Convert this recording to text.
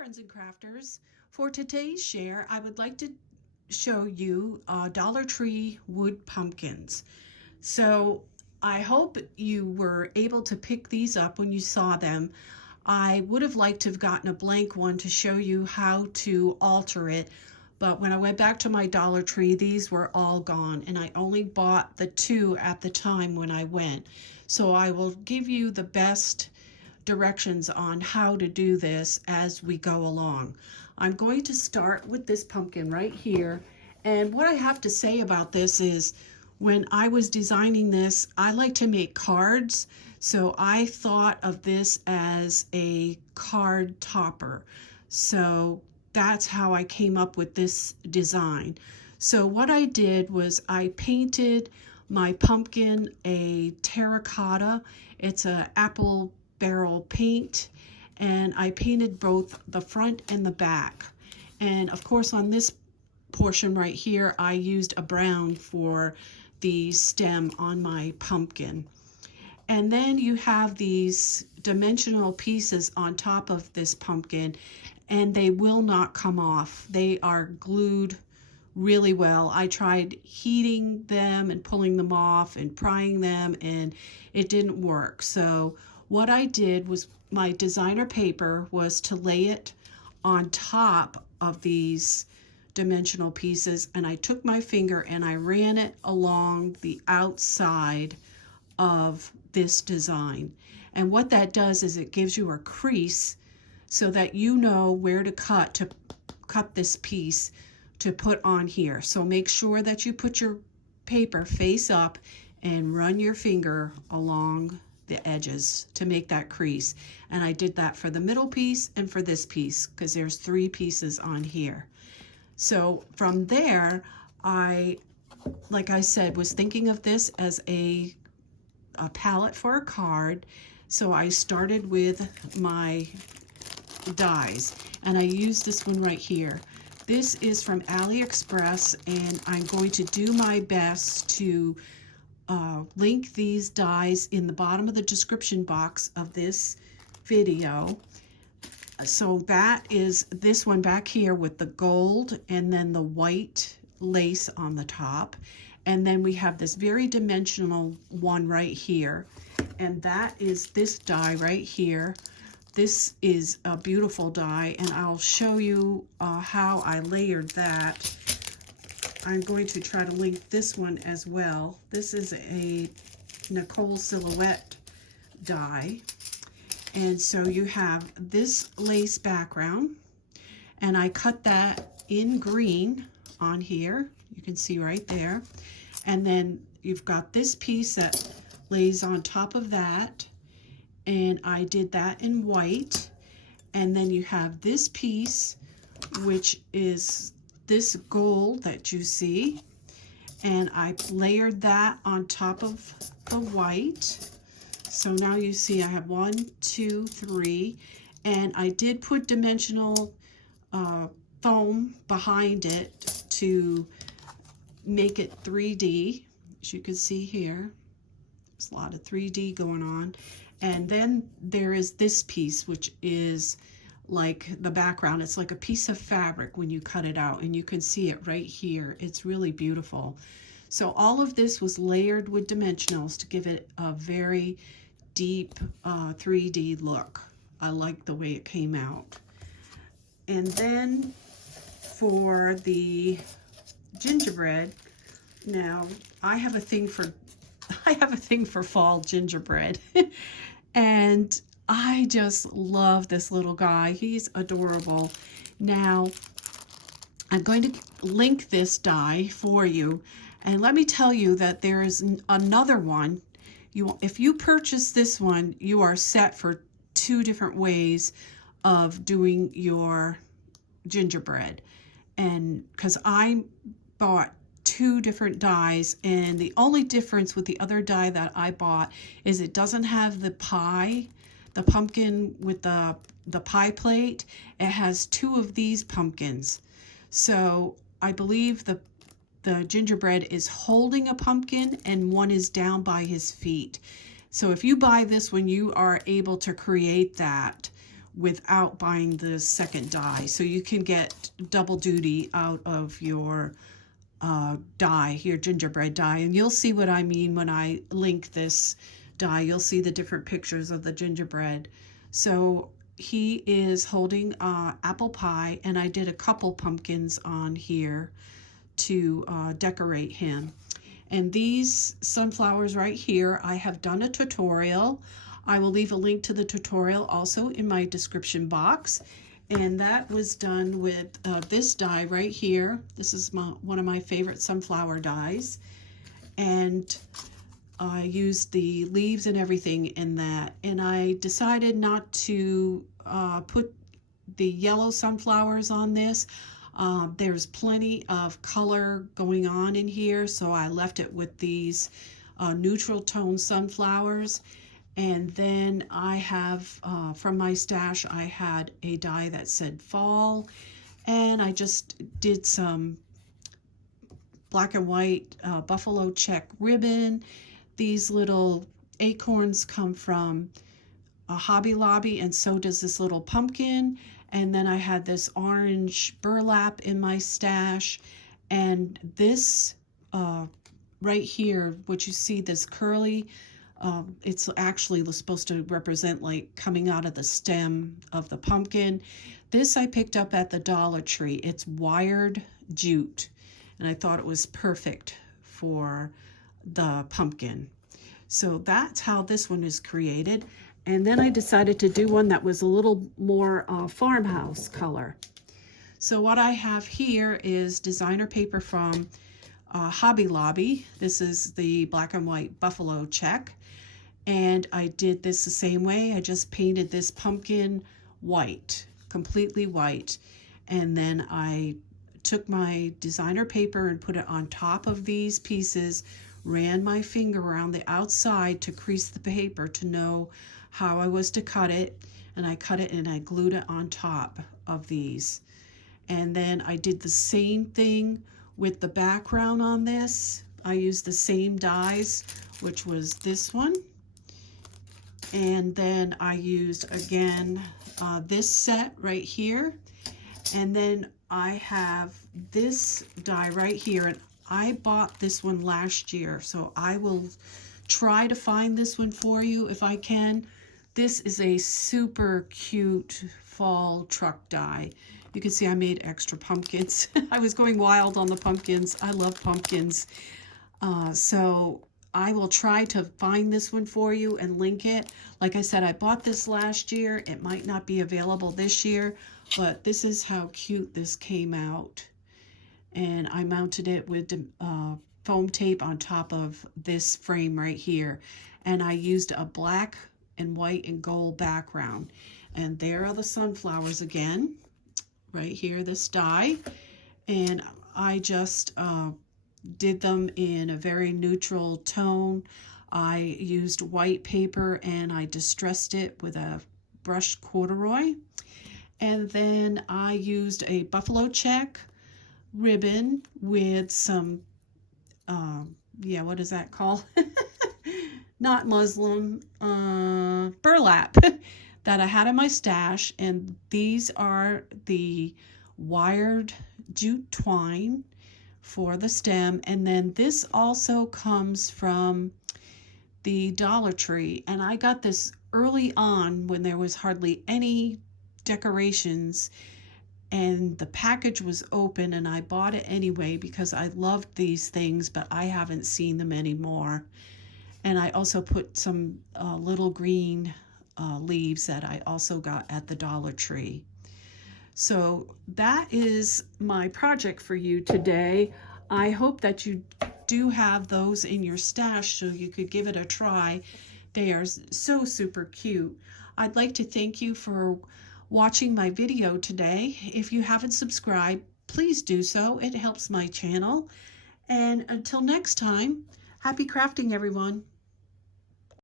friends and crafters. For today's share, I would like to show you Dollar Tree wood pumpkins. So I hope you were able to pick these up when you saw them. I would have liked to have gotten a blank one to show you how to alter it, but when I went back to my Dollar Tree, these were all gone, and I only bought the two at the time when I went. So I will give you the best directions on how to do this as we go along. I'm going to start with this pumpkin right here. And what I have to say about this is when I was designing this, I like to make cards. So I thought of this as a card topper. So that's how I came up with this design. So what I did was I painted my pumpkin a terracotta. It's a apple barrel paint, and I painted both the front and the back. And of course on this portion right here I used a brown for the stem on my pumpkin. And then you have these dimensional pieces on top of this pumpkin, and they will not come off. They are glued really well. I tried heating them and pulling them off and prying them, and it didn't work. So what I did was, my designer paper was to lay it on top of these dimensional pieces, and I took my finger and I ran it along the outside of this design. And what that does is it gives you a crease so that you know where to cut this piece to put on here. So make sure that you put your paper face up and run your finger along the edges to make that crease. And I did that for the middle piece and for this piece because there's 3 pieces on here. So from there, like I said, was thinking of this as a palette for a card. So I started with my dies, and I used this one right here. This is from AliExpress, and I'm going to do my best to link these dies in the bottom of the description box of this video. So that is this one back here with the gold and then the white lace on the top. And then we have this very dimensional one right here. And that is this die right here. This is a beautiful die, and I'll show you how I layered that. I'm going to try to link this one as well. This is a Nicole silhouette die. And so you have this lace background, and I cut that in green on here. You can see right there. And then you've got this piece that lays on top of that, and I did that in white. And then you have this piece, which is this gold that you see, and I layered that on top of the white. So now you see I have 1, 2, 3, and I did put dimensional foam behind it to make it 3D. As you can see here, there's a lot of 3D going on. And then there is this piece, which is like the background. It's like a piece of fabric when you cut it out, and you can see it right here. It's really beautiful. So all of this was layered with dimensionals to give it a very deep 3D look. I like the way it came out. And then for the gingerbread, now I have a thing for fall gingerbread. And I just love this little guy. He's adorable. Now, I'm going to link this die for you. And let me tell you that there is another one. If you purchase this one, you are set for 2 different ways of doing your gingerbread. And because I bought 2 different dies, and the only difference with the other die that I bought is it doesn't have the pie, the pumpkin with the pie plate. It has 2 of these pumpkins. So I believe the gingerbread is holding a pumpkin and one is down by his feet. So if you buy this one, you are able to create that without buying the second die. So you can get double duty out of your die, your gingerbread die. And you'll see what I mean when I link this die. You'll see the different pictures of the gingerbread. So he is holding apple pie, and I did a couple pumpkins on here to decorate him. And these sunflowers right here, I have done a tutorial. I will leave a link to the tutorial also in my description box. And that was done with this die right here. This is one of my favorite sunflower dies. And I used the leaves and everything in that. And I decided not to put the yellow sunflowers on this. There's plenty of color going on in here, so I left it with these neutral tone sunflowers. And then I have, from my stash, I had a die that said fall, and I just did some black and white buffalo check ribbon. These little acorns come from a Hobby Lobby, and so does this little pumpkin. And then I had this orange burlap in my stash, and this right here, what you see, this curly, it's actually supposed to represent like coming out of the stem of the pumpkin. This I picked up at the Dollar Tree. It's wired jute, and I thought it was perfect for the pumpkin. So that's how this one is created. And then I decided to do one that was a little more farmhouse color. So what I have here is designer paper from Hobby Lobby. This is the black and white buffalo check. And I did this the same way. I just painted this pumpkin white, completely white. And then I took my designer paper and put it on top of these pieces, ran my finger around the outside to crease the paper to know how I was to cut it, and I cut it and I glued it on top of these. And then I did the same thing with the background on this. I used the same dies, which was this one, and then I used again this set right here, and then I have this die right here, and I bought this one last year, so I will try to find this one for you if I can. This is a super cute fall truck die. You can see I made extra pumpkins. I was going wild on the pumpkins. I love pumpkins. So I will try to find this one for you and link it. Like I said, I bought this last year. It might not be available this year, but this is how cute this came out. And I mounted it with foam tape on top of this frame right here. And I used a black and white and gold background. And there are the sunflowers again, right here, this die. And I just did them in a very neutral tone. I used white paper and I distressed it with a brushed corduroy. And then I used a buffalo check ribbon with some, what is that called? Not muslin, burlap that I had in my stash. And these are the wired jute twine for the stem. And then this also comes from the Dollar Tree. And I got this early on when there was hardly any decorations, and the package was open, and I bought it anyway because I loved these things, but I haven't seen them anymore. And I also put some little green leaves that I also got at the Dollar Tree. So that is my project for you today. I hope that you do have those in your stash so you could give it a try. They are so super cute. I'd like to thank you for watching my video today. If you haven't subscribed, please do so. It helps my channel. And until next time, happy crafting, everyone.